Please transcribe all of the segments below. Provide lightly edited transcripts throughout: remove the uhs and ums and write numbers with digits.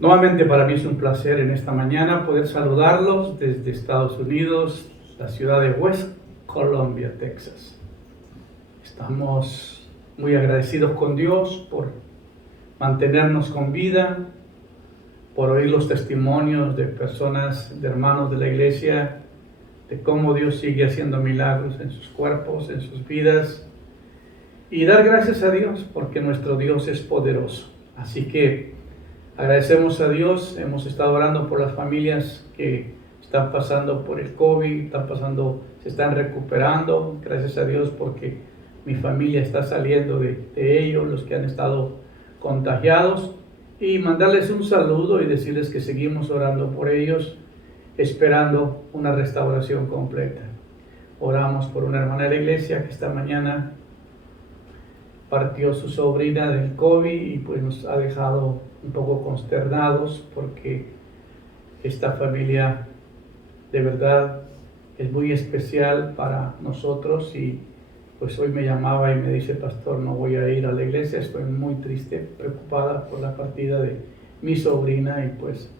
Nuevamente para mí es un placer en esta mañana poder saludarlos desde Estados Unidos, la ciudad de West Columbia, Texas. Estamos muy agradecidos con Dios por mantenernos con vida, por oír los testimonios de personas, de hermanos de la iglesia, de cómo Dios sigue haciendo milagros en sus cuerpos, en sus vidas, y dar gracias a Dios porque nuestro Dios es poderoso. Así que agradecemos a Dios. Hemos estado orando por las familias que están pasando por el COVID, se están recuperando. Gracias a Dios porque mi familia está saliendo de ellos, los que han estado contagiados. Y mandarles un saludo y decirles que seguimos orando por ellos, esperando una restauración completa. Oramos por una hermana de la iglesia que esta mañana partió su sobrina del COVID y pues nos ha dejado un poco consternados porque esta familia de verdad es muy especial para nosotros. Y pues hoy me llamaba y me dice: pastor, no voy a ir a la iglesia, estoy muy triste, preocupada por la partida de mi sobrina, y pues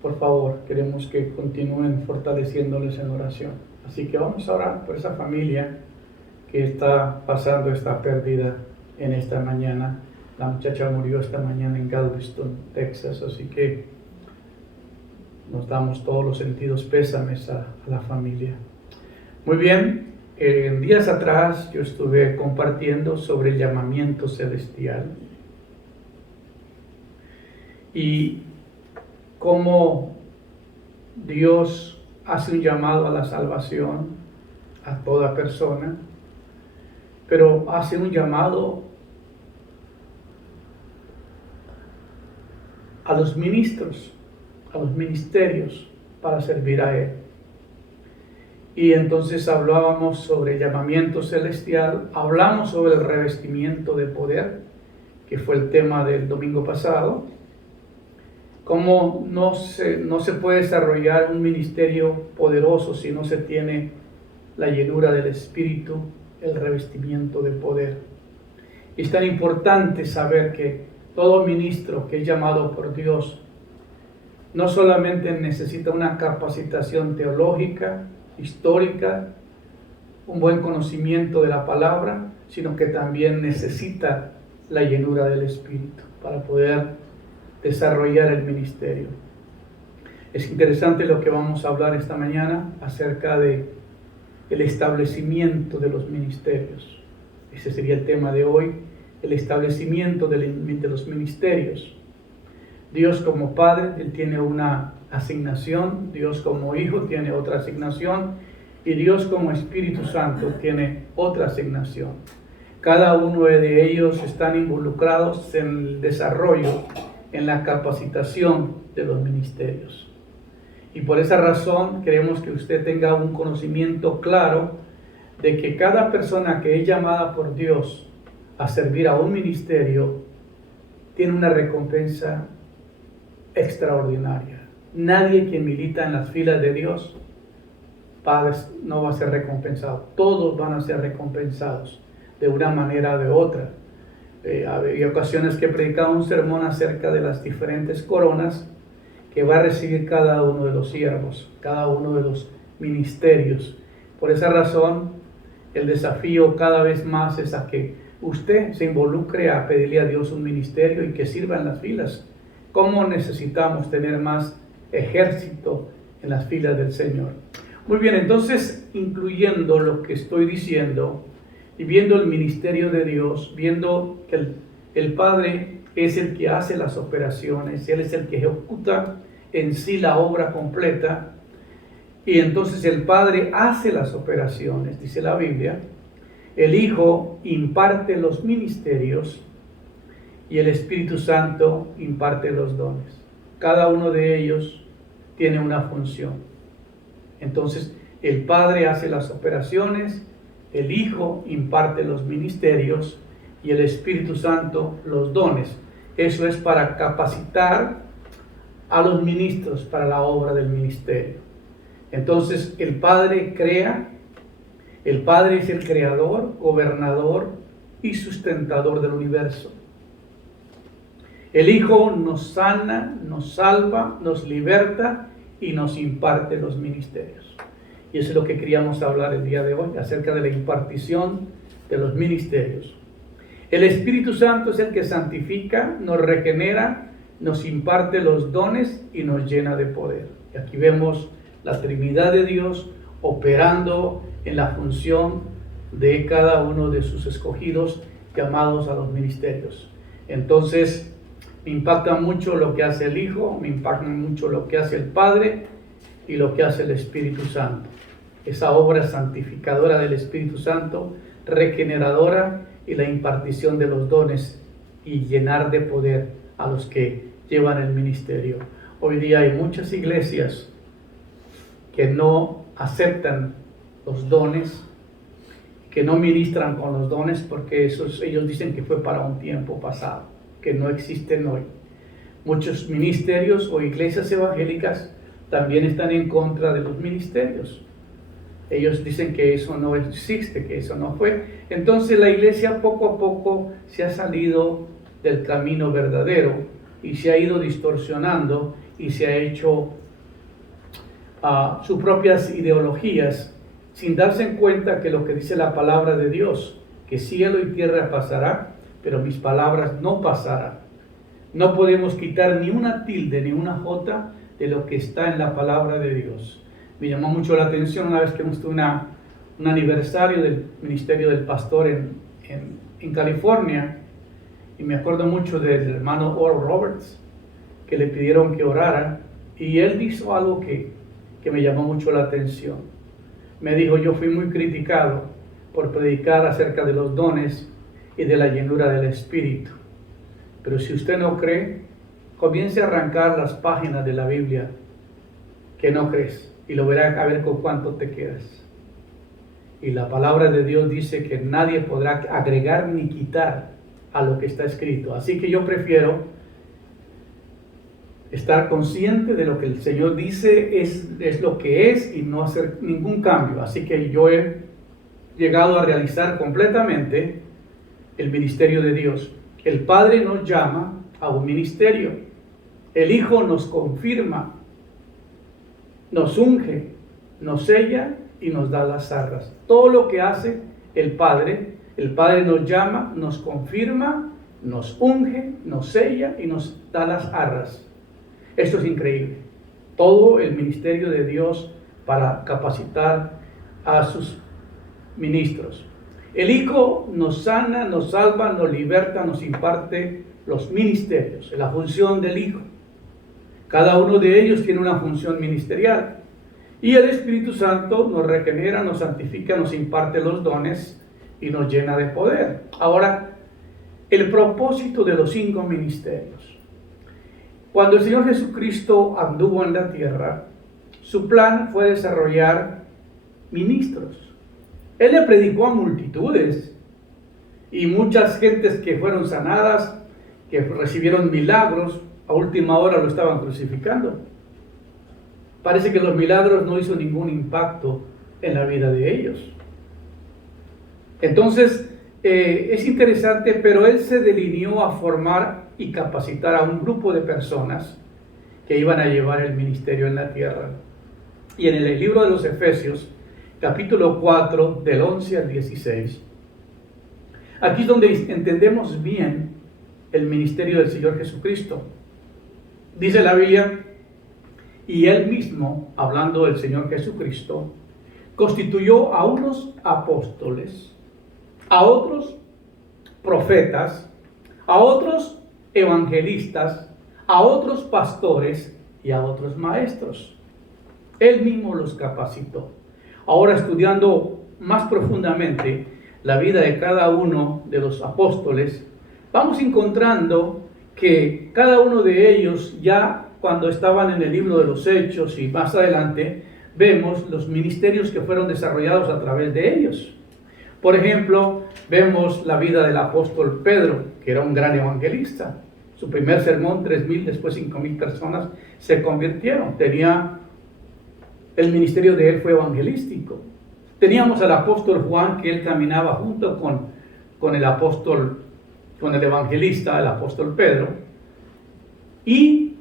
por favor queremos que continúen fortaleciéndoles en oración. Así que vamos a orar por esa familia que está pasando esta pérdida en esta mañana. La muchacha murió esta mañana en Galveston, Texas, así que nos damos todos los sentidos pésames a la familia. Muy bien, días atrás yo estuve compartiendo sobre el llamamiento celestial y cómo Dios hace un llamado a la salvación a toda persona, pero hace un llamado a los ministros, a los ministerios para servir a Él. Y entonces hablábamos sobre el llamamiento celestial, hablamos sobre el revestimiento de poder, que fue el tema del domingo pasado, cómo no se puede desarrollar un ministerio poderoso si no se tiene la llenura del Espíritu, el revestimiento de poder. Y es tan importante saber que todo ministro que es llamado por Dios no solamente necesita una capacitación teológica, histórica, un buen conocimiento de la palabra, sino que también necesita la llenura del Espíritu para poder desarrollar el ministerio. Es interesante lo que vamos a hablar esta mañana acerca de el establecimiento de los ministerios. Ese sería el tema de hoy, el establecimiento de los ministerios. Dios como Padre, Él tiene una asignación. Dios como Hijo tiene otra asignación. Y Dios como Espíritu Santo tiene otra asignación. Cada uno de ellos están involucrados en el desarrollo, en la capacitación de los ministerios. Y por esa razón queremos que usted tenga un conocimiento claro de que cada persona que es llamada por Dios a servir a un ministerio tiene una recompensa extraordinaria. Nadie que milita en las filas de Dios no va a ser recompensado. Todos van a ser recompensados de una manera o de otra. Había ocasiones que predicaba un sermón acerca de las diferentes coronas que va a recibir cada uno de los siervos, cada uno de los ministerios. Por esa razón, el desafío cada vez más es a que usted se involucre a pedirle a Dios un ministerio y que sirva en las filas. ¿Cómo necesitamos tener más ejército en las filas del Señor? Muy bien, entonces, incluyendo lo que estoy diciendo y viendo el ministerio de Dios, viendo que el Padre es el que hace las operaciones, Él es el que ejecuta en sí la obra completa, y entonces el Padre hace las operaciones, dice la Biblia, el Hijo imparte los ministerios y el Espíritu Santo imparte los dones. Cada uno de ellos tiene una función. Entonces el Padre hace las operaciones, el Hijo imparte los ministerios y el Espíritu Santo los dones. Eso es para capacitar a los ministros para la obra del ministerio. Entonces el Padre crea, el Padre es el creador, gobernador y sustentador del universo. El Hijo nos sana, nos salva, nos liberta y nos imparte los ministerios. Y eso es lo que queríamos hablar el día de hoy, acerca de la impartición de los ministerios. El Espíritu Santo es el que santifica, nos regenera, nos imparte los dones y nos llena de poder. Y aquí vemos la Trinidad de Dios operando en la función de cada uno de sus escogidos llamados a los ministerios. Entonces, me impacta mucho lo que hace el Hijo, me impacta mucho lo que hace el Padre y lo que hace el Espíritu Santo. Esa obra santificadora del Espíritu Santo, regeneradora, y la impartición de los dones y llenar de poder a los que llevan el ministerio. Hoy día hay muchas iglesias que no aceptan los dones, que no ministran con los dones porque ellos dicen que fue para un tiempo pasado, que no existen hoy. Muchos ministerios o iglesias evangélicas también están en contra de los ministerios. Ellos dicen que eso no existe, que eso no fue. Entonces la iglesia poco a poco se ha salido del camino verdadero y se ha ido distorsionando y se ha hecho sus propias ideologías sin darse en cuenta que lo que dice la palabra de Dios, que cielo y tierra pasará, pero mis palabras no pasarán. No podemos quitar ni una tilde ni una jota de lo que está en la palabra de Dios. Me llamó mucho la atención una vez que tuve un aniversario del ministerio del pastor en California, y me acuerdo mucho del hermano Oral Roberts, que le pidieron que orara, y él hizo algo que me llamó mucho la atención. Me dijo: yo fui muy criticado por predicar acerca de los dones y de la llenura del Espíritu, pero si usted no cree, comience a arrancar las páginas de la Biblia que no crees, y lo verá a ver con cuánto te quedas. Y la palabra de Dios dice que nadie podrá agregar ni quitar a lo que está escrito. Así que yo prefiero estar consciente de lo que el Señor dice es lo que es y no hacer ningún cambio. Así que yo he llegado a realizar completamente el ministerio de Dios. El Padre nos llama a un ministerio. El Hijo nos confirma, nos unge, nos sella y nos da las arras. Todo lo que hace el Padre nos llama, nos confirma, nos unge, nos sella y nos da las arras. Esto es increíble. Todo el ministerio de Dios para capacitar a sus ministros. El Hijo nos sana, nos salva, nos liberta, nos imparte los ministerios, la función del Hijo. Cada uno de ellos tiene una función ministerial. Y el Espíritu Santo nos regenera, nos santifica, nos imparte los dones y nos llena de poder. Ahora, el propósito de los 5 ministerios. Cuando el Señor Jesucristo anduvo en la tierra, su plan fue desarrollar ministros. Él le predicó a multitudes y muchas gentes que fueron sanadas, que recibieron milagros, a última hora lo estaban crucificando. Parece que los milagros no hizo ningún impacto en la vida de ellos. Entonces, es interesante, pero él se delineó a formar y capacitar a un grupo de personas que iban a llevar el ministerio en la tierra. Y en el libro de los Efesios, capítulo 4, del 11 al 16, aquí es donde entendemos bien el ministerio del Señor Jesucristo. Dice la Biblia: y él mismo, hablando del Señor Jesucristo, constituyó a unos apóstoles, a otros profetas, a otros evangelistas, a otros pastores y a otros maestros. Él mismo los capacitó. Ahora, estudiando más profundamente la vida de cada uno de los apóstoles, vamos encontrando que cada uno de ellos, ya cuando estaban en el libro de los Hechos y más adelante, vemos los ministerios que fueron desarrollados a través de ellos. Por ejemplo, vemos la vida del apóstol Pedro, que era un gran evangelista. Su primer sermón, 3,000, después 5,000 personas se convirtieron. El ministerio de él fue evangelístico. Teníamos al apóstol Juan, que él caminaba junto con el evangelista, el apóstol Pedro. y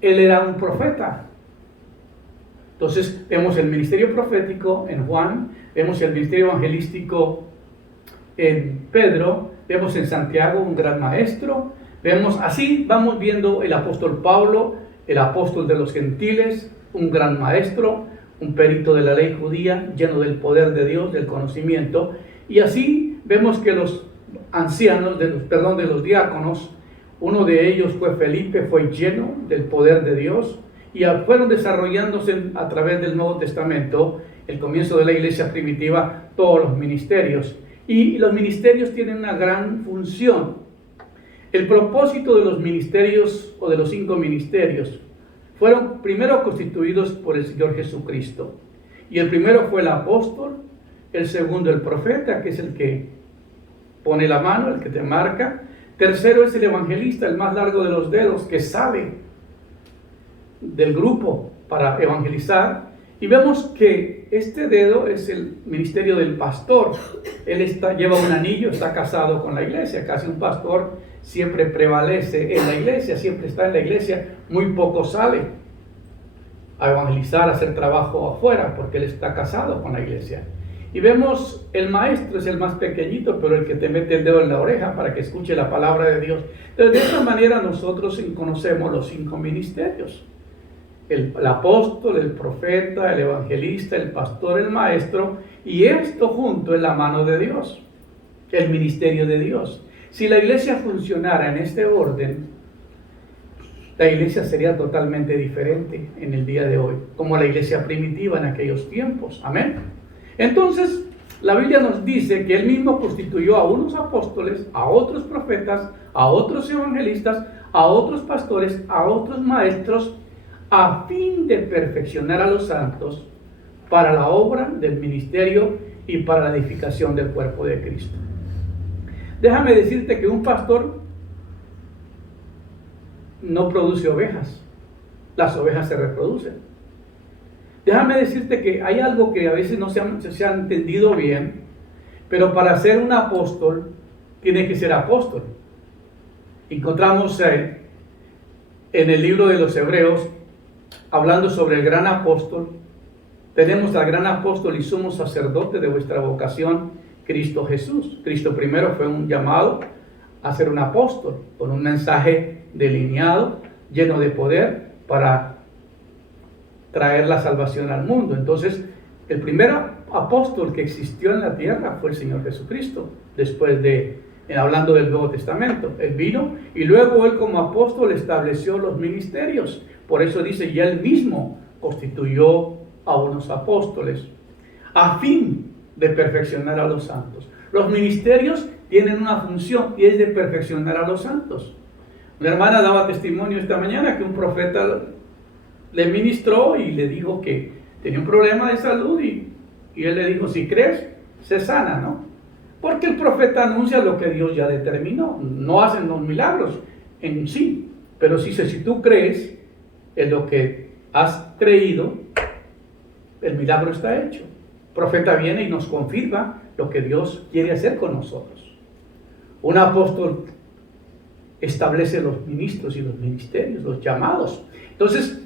él era un profeta. Entonces vemos el ministerio profético en Juan, vemos el ministerio evangelístico en Pedro, vemos en Santiago un gran maestro, vemos así, vamos viendo el apóstol Pablo, el apóstol de los gentiles, un gran maestro, un perito de la ley judía, lleno del poder de Dios, del conocimiento, y así vemos que los ancianos, de los diáconos, uno de ellos fue Felipe, fue lleno del poder de Dios, y fueron desarrollándose a través del Nuevo Testamento, el comienzo de la iglesia primitiva, todos los ministerios. Y los ministerios tienen una gran función. El propósito de los ministerios, o de los 5 ministerios, fueron primero constituidos por el Señor Jesucristo. Y el primero fue el apóstol, el segundo el profeta, que es el que pone la mano, el que te marca. Tercero es el evangelista, el más largo de los dedos, que sale del grupo para evangelizar. Y vemos que este dedo es el ministerio del pastor. Él lleva un anillo, está casado con la iglesia. Casi un pastor siempre prevalece en la iglesia, siempre está en la iglesia, muy poco sale a evangelizar, a hacer trabajo afuera, porque él está casado con la iglesia. Y vemos el maestro, es el más pequeñito, pero el que te mete el dedo en la oreja para que escuche la palabra de Dios. Entonces, de esta manera nosotros conocemos los 5 ministerios. El apóstol, el profeta, el evangelista, el pastor, el maestro, y esto junto es la mano de Dios, el ministerio de Dios. Si la iglesia funcionara en este orden, la iglesia sería totalmente diferente en el día de hoy, como la iglesia primitiva en aquellos tiempos. Amén. Entonces, la Biblia nos dice que él mismo constituyó a unos apóstoles, a otros profetas, a otros evangelistas, a otros pastores, a otros maestros, a fin de perfeccionar a los santos para la obra del ministerio y para la edificación del cuerpo de Cristo. Déjame decirte que un pastor no produce ovejas, las ovejas se reproducen. Déjame decirte que hay algo que a veces no se ha entendido bien, pero para ser un apóstol tiene que ser apóstol. Encontramos en el libro de los Hebreos, hablando sobre el gran apóstol, tenemos al gran apóstol y sumo sacerdote de vuestra vocación, Cristo Jesús. Cristo primero fue un llamado a ser un apóstol, con un mensaje delineado, lleno de poder, para traer la salvación al mundo. Entonces, el primer apóstol que existió en la tierra fue el Señor Jesucristo, después hablando del Nuevo Testamento. Él vino y luego él como apóstol estableció los ministerios. Por eso dice, y él mismo constituyó a unos apóstoles a fin de perfeccionar a los santos. Los ministerios tienen una función y es de perfeccionar a los santos. Una hermana daba testimonio esta mañana que un profeta le ministró y le dijo que tenía un problema de salud y él le dijo, si crees, se sana, ¿no? Porque el profeta anuncia lo que Dios ya determinó. No hacen los milagros en sí, pero si tú crees en lo que has creído, el milagro está hecho. El profeta viene y nos confirma lo que Dios quiere hacer con nosotros. Un apóstol establece los ministros y los ministerios, los llamados. Entonces,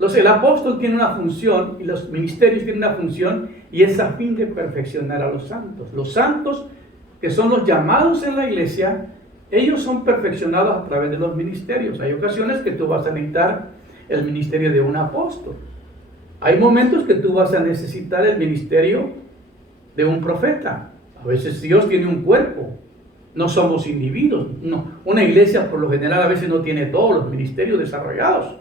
el apóstol tiene una función y los ministerios tienen una función, y es a fin de perfeccionar a los santos. Los santos, que son los llamados en la iglesia, ellos son perfeccionados a través de los ministerios. Hay ocasiones que tú vas a necesitar el ministerio de un apóstol. Hay momentos que tú vas a necesitar el ministerio de un profeta. A veces Dios tiene un cuerpo. No somos individuos. No. Una iglesia por lo general a veces no tiene todos los ministerios desarrollados.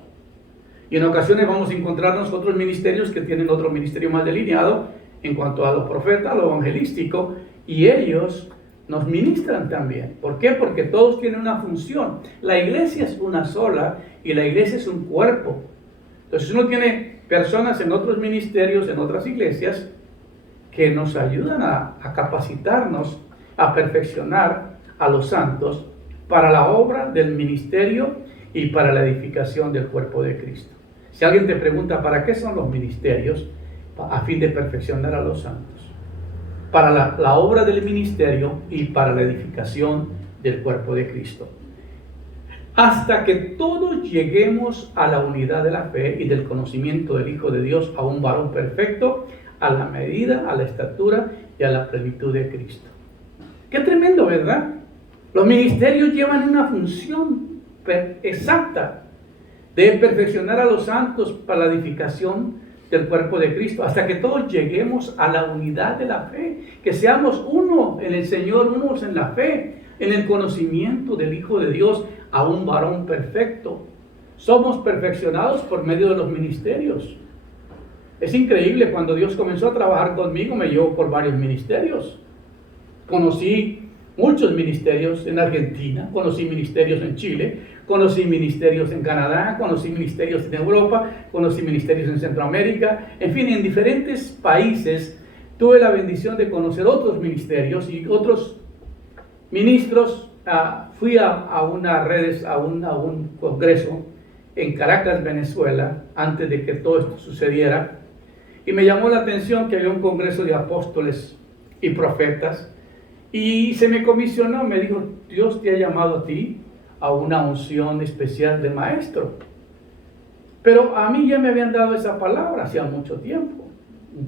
Y en ocasiones vamos a encontrarnos otros ministerios que tienen otro ministerio más delineado en cuanto a los profetas, a lo evangelístico, y ellos nos ministran también. ¿Por qué? Porque todos tienen una función. La iglesia es una sola y la iglesia es un cuerpo. Entonces uno tiene personas en otros ministerios, en otras iglesias, que nos ayudan a capacitarnos, a perfeccionar a los santos para la obra del ministerio y para la edificación del cuerpo de Cristo. Si alguien te pregunta, ¿para qué son los ministerios? A fin de perfeccionar a los santos. Para la obra del ministerio y para la edificación del cuerpo de Cristo. hasta que todos lleguemos a la unidad de la fe y del conocimiento del Hijo de Dios, a un varón perfecto, a la medida, a la estatura y a la plenitud de Cristo. Qué tremendo, ¿verdad? Los ministerios llevan una función exacta de perfeccionar a los santos para la edificación del cuerpo de Cristo, hasta que todos lleguemos a la unidad de la fe, que seamos uno en el Señor, unos en la fe, en el conocimiento del Hijo de Dios, a un varón perfecto. Somos perfeccionados por medio de los ministerios. Es increíble, cuando Dios comenzó a trabajar conmigo, me llevó por varios ministerios. Conocí muchos ministerios en Argentina, conocí ministerios en Chile, conocí ministerios en Canadá, conocí ministerios en Europa, conocí ministerios en Centroamérica, en fin, en diferentes países tuve la bendición de conocer otros ministerios y otros ministros. Fui a un congreso en Caracas, Venezuela, antes de que todo esto sucediera, y me llamó la atención que había un congreso de apóstoles y profetas, y se me comisionó, me dijo: Dios te ha llamado a ti a una unción especial de maestro. Pero a mí ya me habían dado esa palabra hacía mucho tiempo.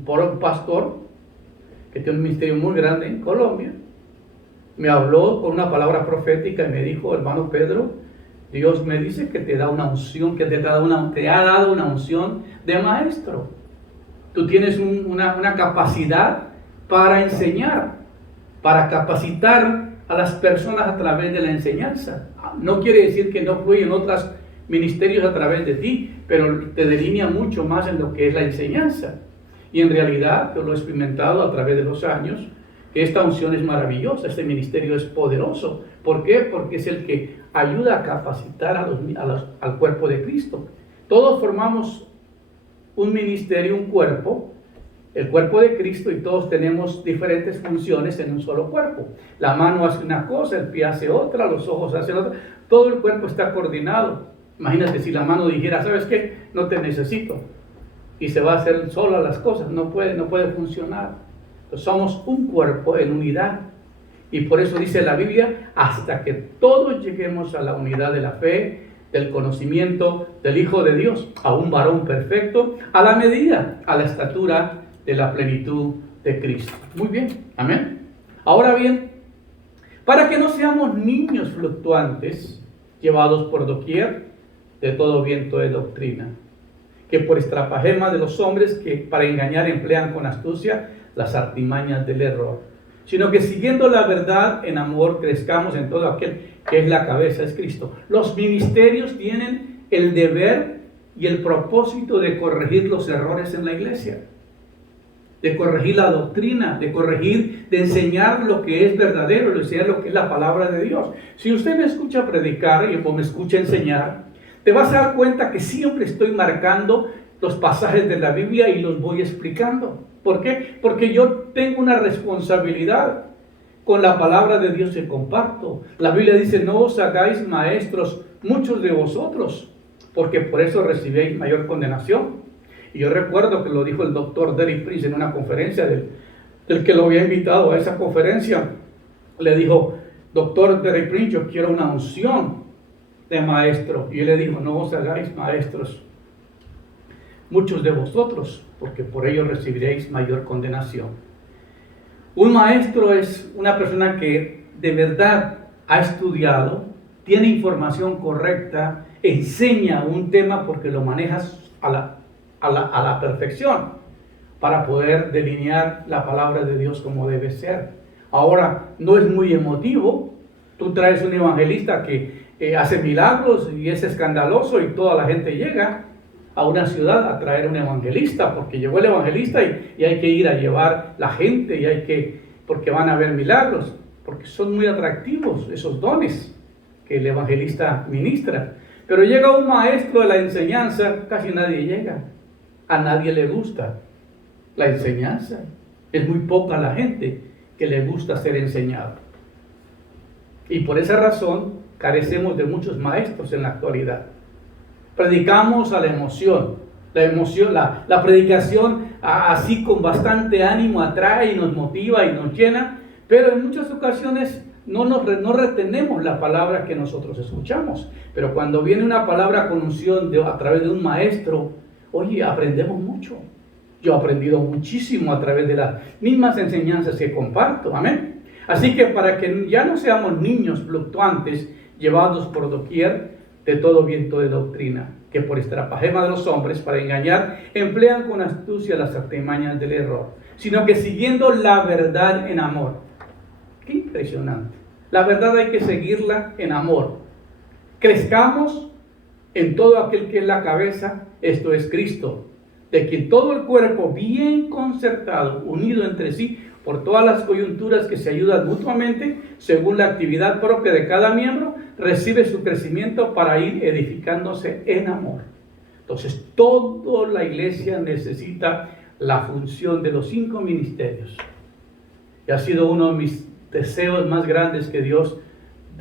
Por un pastor que tiene un ministerio muy grande en Colombia, me habló con una palabra profética y me dijo: hermano Pedro, Dios me dice que te da una unción, que te ha dado una unción de maestro. Tú tienes una capacidad para enseñar, para capacitar a las personas a través de la enseñanza. No quiere decir que no fluyen otros ministerios a través de ti, pero te delinea mucho más en lo que es la enseñanza. Y en realidad, yo lo he experimentado a través de los años, que esta unción es maravillosa, este ministerio es poderoso. ¿Por qué? Porque es el que ayuda a capacitar al cuerpo de Cristo. Todos formamos un ministerio, un cuerpo, el cuerpo de Cristo, y todos tenemos diferentes funciones en un solo cuerpo. La mano hace una cosa, el pie hace otra, los ojos hacen otra. Todo el cuerpo está coordinado. Imagínate si la mano dijera: ¿sabes qué? No te necesito. Y se va a hacer sola las cosas. No puede funcionar. Entonces, somos un cuerpo en unidad. Y por eso dice la Biblia: hasta que todos lleguemos a la unidad de la fe, del conocimiento del Hijo de Dios, a un varón perfecto, a la medida, a la estatura de la plenitud de Cristo. Muy bien, amén. Ahora bien, para que no seamos niños fluctuantes, llevados por doquier de todo viento de doctrina, que por estratagemas de los hombres que para engañar emplean con astucia las artimañas del error, sino que siguiendo la verdad en amor crezcamos en todo aquel que es la cabeza, es Cristo. Los ministerios tienen el deber y el propósito de corregir los errores en la iglesia, de corregir la doctrina, de enseñar lo que es verdadero, de enseñar lo que es la palabra de Dios. Si usted me escucha predicar o me escucha enseñar, te vas a dar cuenta que siempre estoy marcando los pasajes de la Biblia y los voy explicando. ¿Por qué? Porque yo tengo una responsabilidad con la palabra de Dios que comparto. La Biblia dice: no os hagáis maestros muchos de vosotros, porque por eso recibéis mayor condenación. Y yo recuerdo que lo dijo el doctor Derek Prince en una conferencia del que lo había invitado a esa conferencia. Le dijo: doctor Derek Prince, yo quiero una unción de maestro. Y él le dijo: no os hagáis maestros muchos de vosotros, porque por ello recibiréis mayor condenación. Un maestro es una persona que de verdad ha estudiado, tiene información correcta, enseña un tema porque lo manejas a la perfección para poder delinear la palabra de Dios como debe ser. Ahora, no es muy emotivo. Tú traes un evangelista que hace milagros y es escandaloso y toda la gente llega a una ciudad a traer un evangelista, porque llegó el evangelista y hay que ir a llevar la gente porque van a ver milagros, porque son muy atractivos esos dones que el evangelista ministra. Pero llega un maestro de la enseñanza, casi nadie llega, a nadie le gusta la enseñanza, es muy poca la gente que le gusta ser enseñado. Y por esa razón carecemos de muchos maestros en la actualidad. Predicamos a la emoción, la predicación así con bastante ánimo atrae y nos motiva y nos llena, pero en muchas ocasiones no retenemos la palabra que nosotros escuchamos. Pero cuando viene una palabra con unción a través de un maestro, oye, aprendemos mucho. Yo he aprendido muchísimo a través de las mismas enseñanzas que comparto. Amén. Así que para que ya no seamos niños fluctuantes, llevados por doquier de todo viento de doctrina, que por estratagema de los hombres para engañar, emplean con astucia las artimañas del error, sino que siguiendo la verdad en amor. Qué impresionante. La verdad hay que seguirla en amor. Crezcamos en todo aquel que es la cabeza, esto es Cristo, de quien todo el cuerpo bien concertado, unido entre sí, por todas las coyunturas que se ayudan mutuamente, según la actividad propia de cada miembro, recibe su crecimiento para ir edificándose en amor. Entonces, toda la iglesia necesita la función de los 5 ministerios. Y ha sido uno de mis deseos más grandes que Dios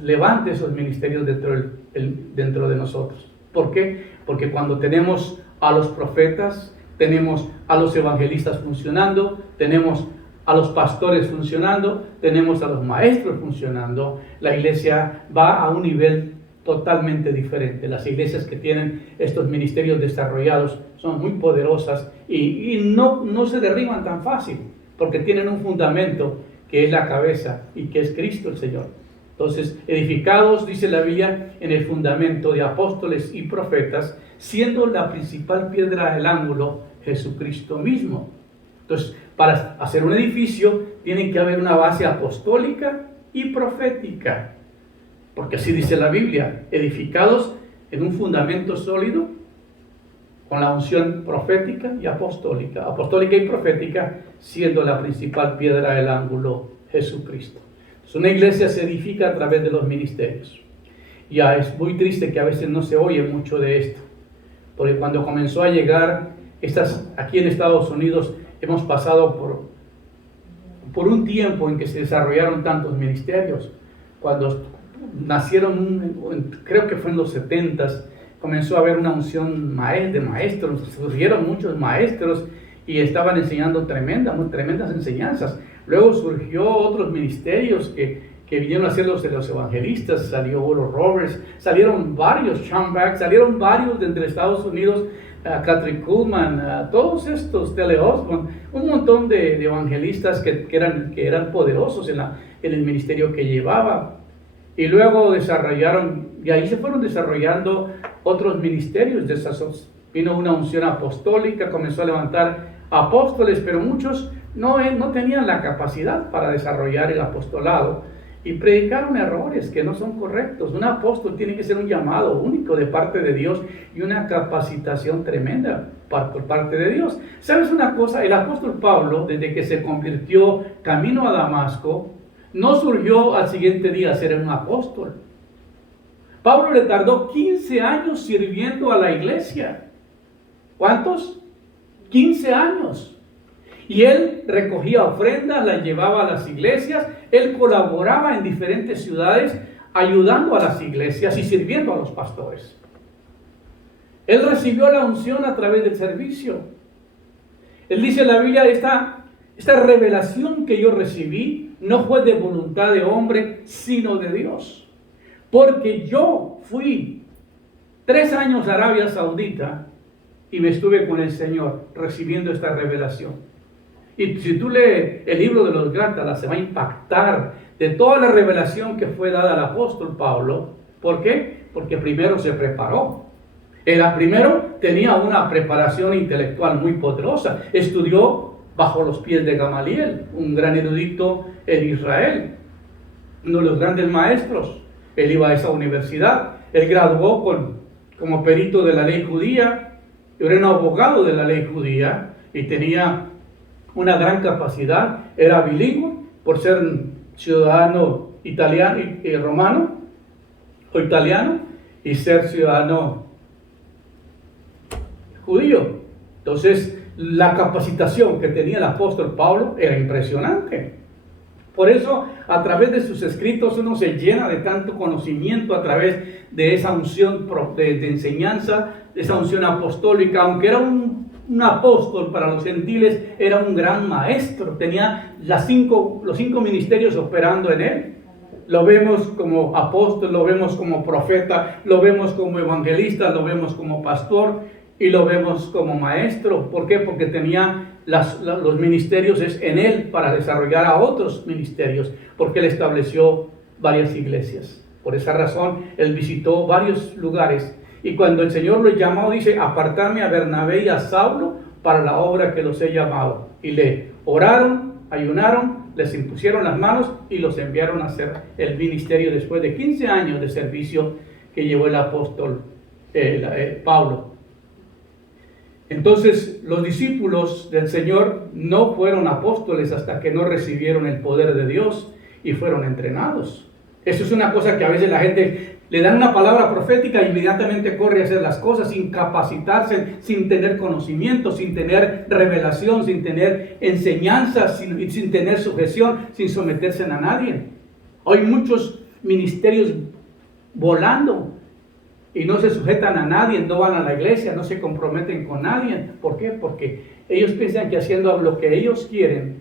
levante esos ministerios dentro de nosotros. ¿Por qué? Porque cuando tenemos a los profetas, tenemos a los evangelistas funcionando, tenemos a los pastores funcionando, tenemos a los maestros funcionando, la iglesia va a un nivel totalmente diferente. Las iglesias que tienen estos ministerios desarrollados son muy poderosas y no se derriban tan fácil, porque tienen un fundamento que es la cabeza y que es Cristo el Señor. Entonces, edificados, dice la Biblia, en el fundamento de apóstoles y profetas, siendo la principal piedra del ángulo Jesucristo mismo. Entonces, para hacer un edificio tiene que haber una base apostólica y profética, porque así dice la Biblia, edificados en un fundamento sólido con la unción profética y apostólica y profética, siendo la principal piedra del ángulo Jesucristo. Entonces, una iglesia se edifica a través de los ministerios. Ya es muy triste que a veces no se oye mucho de esto, porque cuando comenzó a llegar aquí en Estados Unidos, hemos pasado por un tiempo en que se desarrollaron tantos ministerios. Cuando nacieron, creo que fue en los 70s, comenzó a haber una unción de maestros, surgieron muchos maestros y estaban enseñando tremendas enseñanzas. Luego surgió otros ministerios que vinieron a ser los evangelistas, salió Oral Roberts, salieron varios, Sean Back, salieron varios de entre Estados Unidos, Catherine Kuhlman, todos estos, Tele Osborne, un montón de evangelistas que eran poderosos en el ministerio que llevaba. Y luego y ahí se fueron desarrollando otros ministerios de esas. Vino una unción apostólica, comenzó a levantar apóstoles, pero muchos no tenían la capacidad para desarrollar el apostolado y predicaron errores que no son correctos. Un apóstol tiene que ser un llamado único de parte de Dios y una capacitación tremenda por parte de Dios. ¿Sabes una cosa? El apóstol Pablo, desde que se convirtió camino a Damasco, no surgió al siguiente día a ser un apóstol. Pablo le tardó 15 años sirviendo a la iglesia. ¿Cuántos? 15 años. Y él recogía ofrendas, las llevaba a las iglesias, él colaboraba en diferentes ciudades, ayudando a las iglesias y sirviendo a los pastores. Él recibió la unción a través del servicio. Él dice en la Biblia, esta revelación que yo recibí no fue de voluntad de hombre, sino de Dios. Porque yo fui 3 años a Arabia Saudita y me estuve con el Señor recibiendo esta revelación. Y si tú lees el libro de los Gálatas, se va a impactar de toda la revelación que fue dada al apóstol Pablo. ¿Por qué? Porque primero se preparó. Primero tenía una preparación intelectual muy poderosa. Estudió bajo los pies de Gamaliel, un gran erudito en Israel, uno de los grandes maestros. Él iba a esa universidad. Él graduó como perito de la ley judía. Era un abogado de la ley judía y tenía una gran capacidad, era bilingüe por ser ciudadano italiano y romano o italiano y ser ciudadano judío. Entonces, la capacitación que tenía el apóstol Pablo era impresionante. Por eso, a través de sus escritos, uno se llena de tanto conocimiento a través de esa unción de enseñanza, de esa unción apostólica. Aunque era un apóstol para los gentiles, era un gran maestro. Tenía los 5 ministerios operando en él. Lo vemos como apóstol, lo vemos como profeta, lo vemos como evangelista, lo vemos como pastor y lo vemos como maestro. ¿Por qué? Porque tenía los ministerios en él para desarrollar a otros ministerios, porque él estableció varias iglesias. Por esa razón, él visitó varios lugares. Y cuando el Señor lo llamó, dice: apartarme a Bernabé y a Saulo para la obra que los he llamado. Y le oraron, ayunaron, les impusieron las manos y los enviaron a hacer el ministerio después de 15 años de servicio que llevó el apóstol Pablo. Entonces, los discípulos del Señor no fueron apóstoles hasta que no recibieron el poder de Dios y fueron entrenados. Eso es una cosa que a veces la gente le dan una palabra profética e inmediatamente corre a hacer las cosas sin capacitarse, sin tener conocimiento, sin tener revelación, sin tener enseñanza, sin tener sujeción, sin someterse a nadie. Hay muchos ministerios volando y no se sujetan a nadie, no van a la iglesia, no se comprometen con nadie. ¿Por qué? Porque ellos piensan que haciendo lo que ellos quieren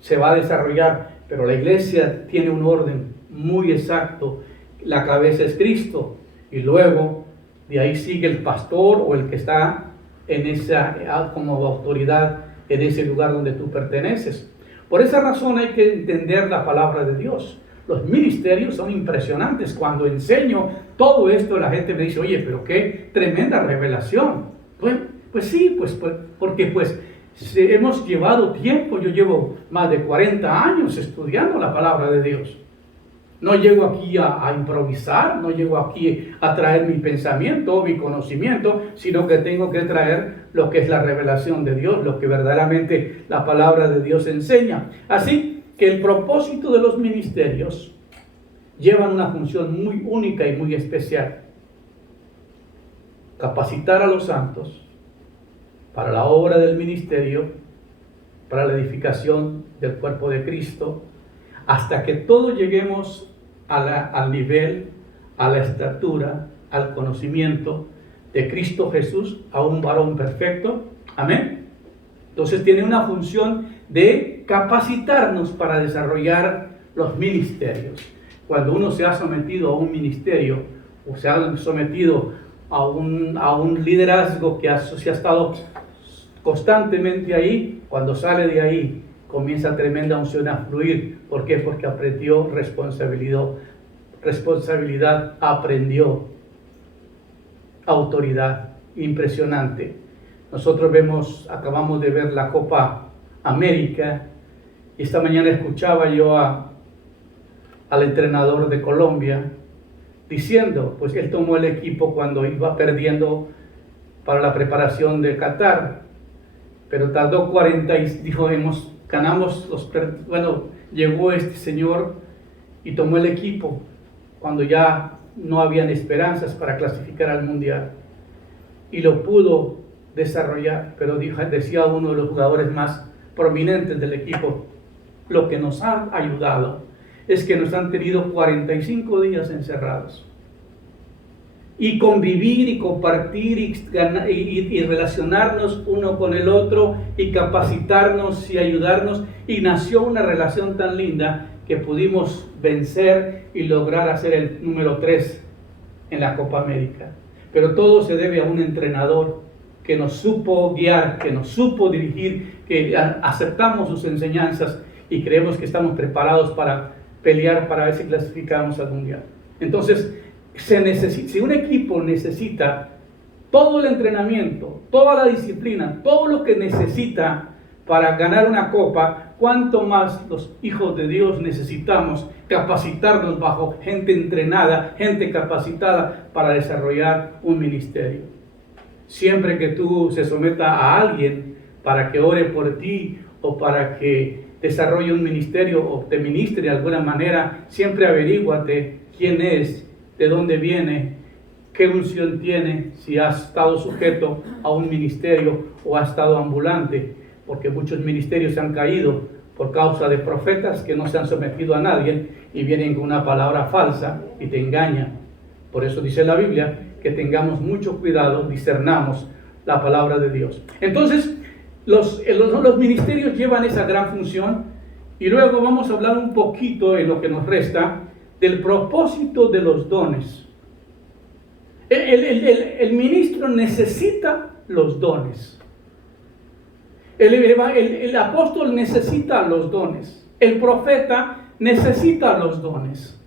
se va a desarrollar, pero la iglesia tiene un orden muy exacto. La cabeza es Cristo y luego de ahí sigue el pastor o el que está en esa como autoridad en ese lugar donde tú perteneces. Por esa razón hay que entender la palabra de Dios. Los ministerios son impresionantes. Cuando enseño todo esto, la gente me dice: oye, pero qué tremenda revelación. Pues sí, porque hemos llevado tiempo. Yo llevo más de 40 años estudiando la palabra de Dios. No llego aquí a improvisar, no llego aquí a traer mi pensamiento o mi conocimiento, sino que tengo que traer lo que es la revelación de Dios, lo que verdaderamente la palabra de Dios enseña. Así que el propósito de los ministerios llevan una función muy única y muy especial: capacitar a los santos para la obra del ministerio, para la edificación del cuerpo de Cristo, hasta que todos lleguemos al nivel, a la estatura, al conocimiento de Cristo Jesús, a un varón perfecto. Amén. Entonces tiene una función de capacitarnos para desarrollar los ministerios. Cuando uno se ha sometido a un ministerio o se ha sometido a un liderazgo que se ha estado constantemente ahí, cuando sale de ahí comienza tremenda unción a fluir. ¿Por qué? Porque aprendió responsabilidad, aprendió autoridad. Impresionante. Nosotros acabamos de ver la Copa América y esta mañana escuchaba yo al entrenador de Colombia diciendo, pues él tomó el equipo cuando iba perdiendo para la preparación de Qatar, pero tardó 40 y dijo, ganamos llegó este señor y tomó el equipo cuando ya no habían esperanzas para clasificar al mundial y lo pudo desarrollar, pero decía uno de los jugadores más prominentes del equipo, lo que nos ha ayudado es que nos han tenido 45 días encerrados y convivir y compartir y relacionarnos uno con el otro y capacitarnos y ayudarnos, y nació una relación tan linda que pudimos vencer y lograr hacer el número 3 en la Copa América. Pero todo se debe a un entrenador que nos supo guiar, que nos supo dirigir, que aceptamos sus enseñanzas y creemos que estamos preparados para pelear para ver si clasificamos al mundial. Entonces, si un equipo necesita todo el entrenamiento, toda la disciplina, todo lo que necesita para ganar una copa, cuánto más los hijos de Dios necesitamos capacitarnos bajo gente entrenada, gente capacitada para desarrollar un ministerio. Siempre que tú se someta a alguien para que ore por ti o para que desarrolle un ministerio o te ministre de alguna manera, siempre averíguate quién es, de dónde viene, qué unción tiene, si ha estado sujeto a un ministerio o ha estado ambulante, porque muchos ministerios se han caído por causa de profetas que no se han sometido a nadie y vienen con una palabra falsa y te engañan. Por eso dice la Biblia que tengamos mucho cuidado, discernamos la palabra de Dios. Entonces, los ministerios llevan esa gran función y luego vamos a hablar un poquito en lo que nos resta del propósito de los dones. El ministro necesita los dones. El apóstol necesita los dones. El profeta necesita los dones.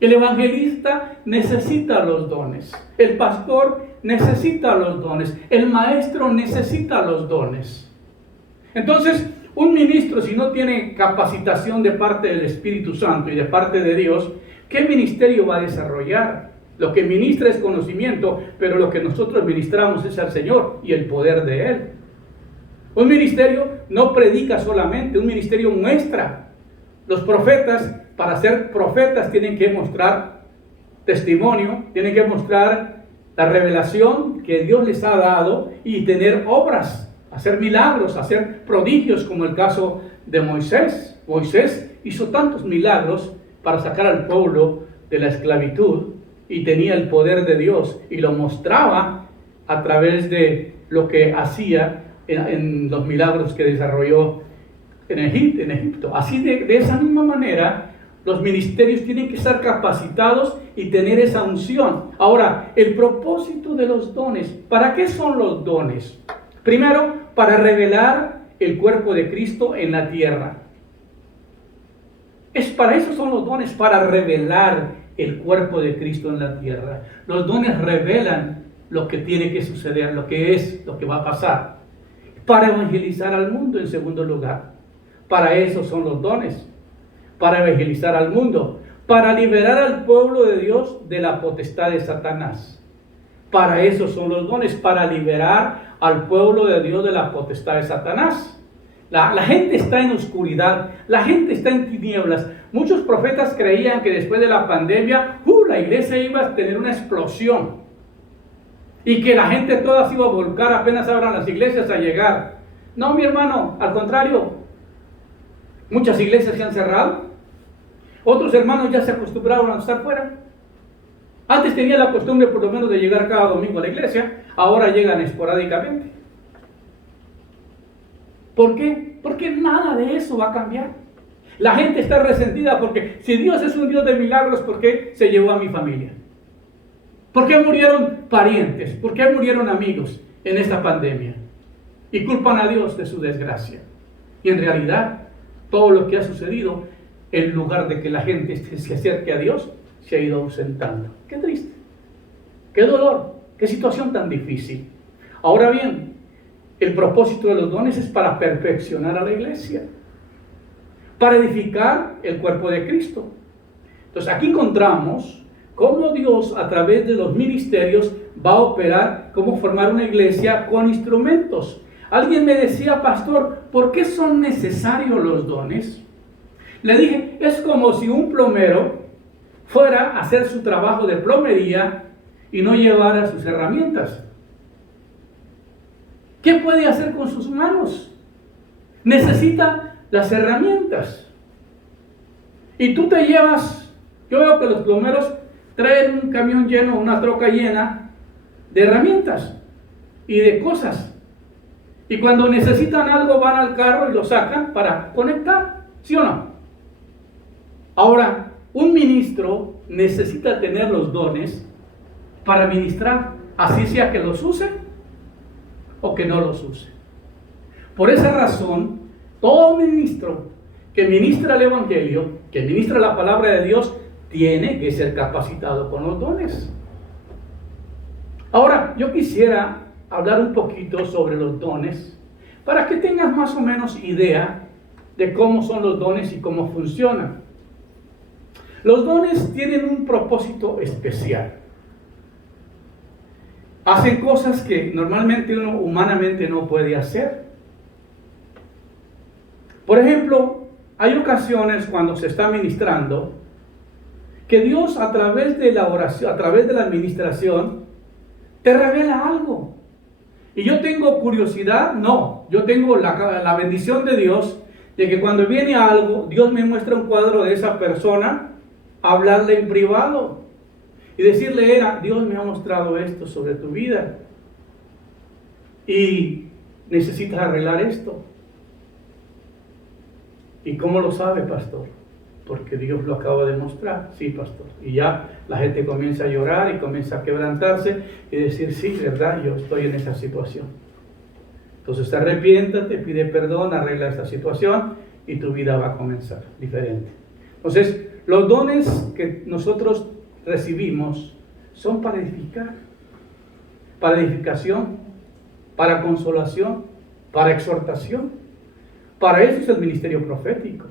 El evangelista necesita los dones. El pastor necesita los dones. El maestro necesita los dones. Entonces, un ministro, si no tiene capacitación de parte del Espíritu Santo y de parte de Dios, ¿qué ministerio va a desarrollar? Lo que ministra es conocimiento, pero lo que nosotros ministramos es al Señor y el poder de Él. Un ministerio no predica solamente, un ministerio muestra. Los profetas, para ser profetas, tienen que mostrar testimonio, tienen que mostrar la revelación que Dios les ha dado y tener obras, hacer milagros, hacer prodigios, como el caso de Moisés. Moisés hizo tantos milagros para sacar al pueblo de la esclavitud y tenía el poder de Dios y lo mostraba a través de lo que hacía en los milagros que desarrolló en Egipto. Así de esa misma manera, los ministerios tienen que estar capacitados y tener esa unción. Ahora, el propósito de los dones. ¿Para qué son los dones? Primero, para revelar el cuerpo de Cristo en la tierra. Para eso son los dones, para revelar el cuerpo de Cristo en la tierra. Los dones revelan lo que tiene que suceder, lo que va a pasar. Para evangelizar al mundo, en segundo lugar. Para eso son los dones. Para evangelizar al mundo. Para liberar al pueblo de Dios de la potestad de Satanás. Para eso son los dones. Para liberar al pueblo de Dios de la potestad de Satanás. La gente está en oscuridad, la gente está en tinieblas. Muchos profetas creían que después de la pandemia, la iglesia iba a tener una explosión. Y que la gente toda se iba a volcar apenas abran las iglesias a llegar. No, mi hermano, al contrario. Muchas iglesias se han cerrado. Otros hermanos ya se acostumbraron a estar fuera. Antes tenía la costumbre por lo menos de llegar cada domingo a la iglesia. Ahora llegan esporádicamente. ¿Por qué? Porque nada de eso va a cambiar. La gente está resentida porque si Dios es un Dios de milagros, ¿por qué se llevó a mi familia? ¿Por qué murieron parientes? ¿Por qué murieron amigos en esta pandemia? Y culpan a Dios de su desgracia. Y en realidad, todo lo que ha sucedido, en lugar de que la gente se acerque a Dios, se ha ido ausentando. Qué triste, qué dolor, qué situación tan difícil. Ahora bien, el propósito de los dones es para perfeccionar a la iglesia, para edificar el cuerpo de Cristo. Entonces aquí encontramos cómo Dios a través de los ministerios va a operar, cómo formar una iglesia con instrumentos. Alguien me decía, pastor, ¿por qué son necesarios los dones? Le dije, es como si un plomero fuera a hacer su trabajo de plomería y no llevara sus herramientas. ¿Qué puede hacer con sus manos? Necesita las herramientas. Y tú te llevas, yo veo que los plomeros traen un camión lleno, una troca llena de herramientas y de cosas. Y cuando necesitan algo van al carro y lo sacan para conectar, ¿sí o no? Ahora, un ministro necesita tener los dones para ministrar, así sea que los use o que no los use. Por esa razón, todo ministro que ministra el evangelio, que ministra la palabra de Dios, tiene que ser capacitado con los dones. Ahora, yo quisiera hablar un poquito sobre los dones para que tengas más o menos idea de cómo son los dones y cómo funcionan. Los dones tienen un propósito especial. Hacen cosas que normalmente uno humanamente no puede hacer. Por ejemplo, hay ocasiones cuando se está ministrando que Dios a través de la oración, a través de la administración, te revela algo. Y yo tengo curiosidad, no, yo tengo la bendición de Dios de que cuando viene algo, Dios me muestra un cuadro de esa persona, hablarle en privado y decirle, Dios me ha mostrado esto sobre tu vida y necesitas arreglar esto. ¿Y cómo lo sabe, pastor? porque Dios lo acaba de mostrar. Sí, pastor. Y ya la gente comienza a llorar y comienza a quebrantarse y decir, sí, verdad, yo estoy en esa situación. Entonces arrepiéntate, pide perdón, arregla esta situación y tu vida va a comenzar diferente. Entonces, los dones que nosotros recibimos son para edificar, para edificación, para consolación, para exhortación. Para eso es el ministerio profético.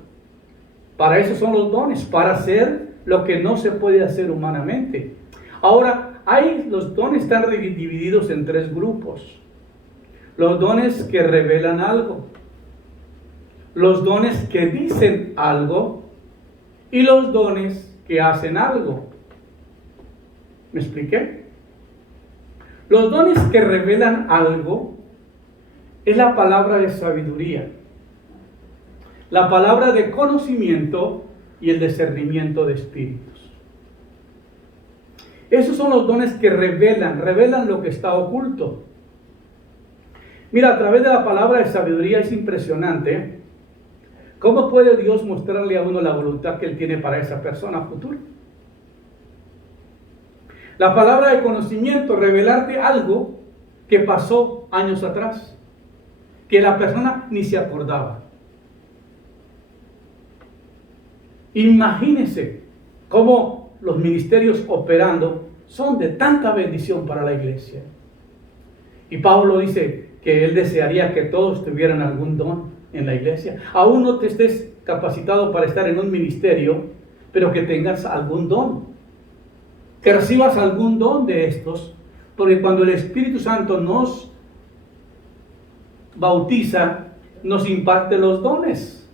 Para eso son los dones, para hacer lo que no se puede hacer humanamente. Ahora, los dones están divididos en 3 grupos. Los dones que revelan algo, los dones que dicen algo y los dones que hacen algo. ¿Me expliqué? Los dones que revelan algo es la palabra de sabiduría, la palabra de conocimiento y el discernimiento de espíritus. Esos son los dones que revelan lo que está oculto. Mira, a través de la palabra de sabiduría es impresionante cómo puede Dios mostrarle a uno la voluntad que Él tiene para esa persona futura. La palabra de conocimiento, revelarte algo que pasó años atrás, que la persona ni se acordaba. Imagínense cómo los ministerios operando son de tanta bendición para la iglesia. Y Pablo dice que él desearía que todos tuvieran algún don en la iglesia. Aún no te estés capacitado para estar en un ministerio, pero que tengas algún don. Que recibas algún don de estos, porque cuando el Espíritu Santo nos bautiza, nos imparte los dones.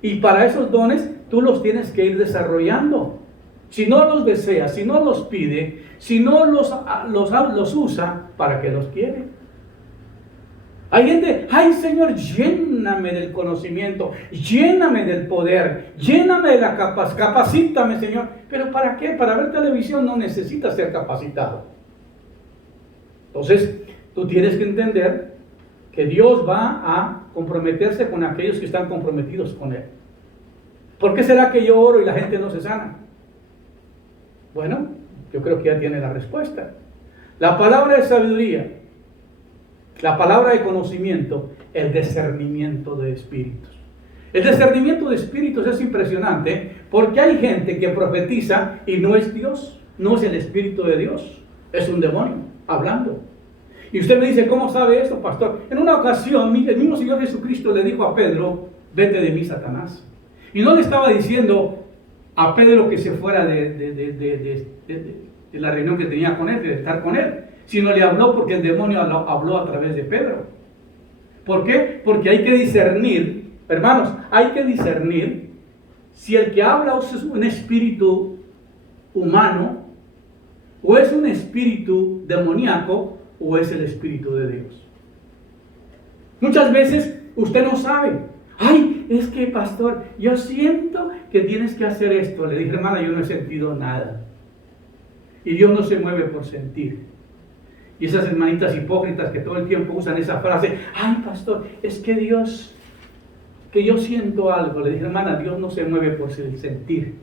Y para esos dones tú los tienes que ir desarrollando. Si no los desea, si no los pide, si no los usa, ¿para qué los quiere? Hay gente, ay Señor, lléname del conocimiento, lléname del poder, lléname de la capacítame Señor. ¿Pero para qué? Para ver televisión no necesitas ser capacitado. Entonces, tú tienes que entender que Dios va a comprometerse con aquellos que están comprometidos con Él. ¿Por qué será que yo oro y la gente no se sana? Bueno, yo creo que ya tiene la respuesta. La palabra de sabiduría, la palabra de conocimiento, el discernimiento de espíritus. El discernimiento de espíritus es impresionante porque hay gente que profetiza y no es Dios, no es el Espíritu de Dios, es un demonio hablando. Y usted me dice, ¿cómo sabe esto, pastor? En una ocasión, el mismo Señor Jesucristo le dijo a Pedro, vete de mí, Satanás. Y no le estaba diciendo a Pedro que se fuera de la reunión que tenía con él, de estar con él, sino le habló porque el demonio habló a través de Pedro. ¿Por qué? Porque hay que discernir, hermanos, hay que discernir si el que habla es un espíritu humano, o es un espíritu demoníaco, o es el Espíritu de Dios. Muchas veces usted no sabe. Ay, es que pastor, yo siento que tienes que hacer esto. Le dije, hermana, yo no he sentido nada. Y Dios no se mueve por sentir. Y esas hermanitas hipócritas que todo el tiempo usan esa frase, ay pastor, es que Dios, que yo siento algo. Le dije, hermana, Dios no se mueve por sentir.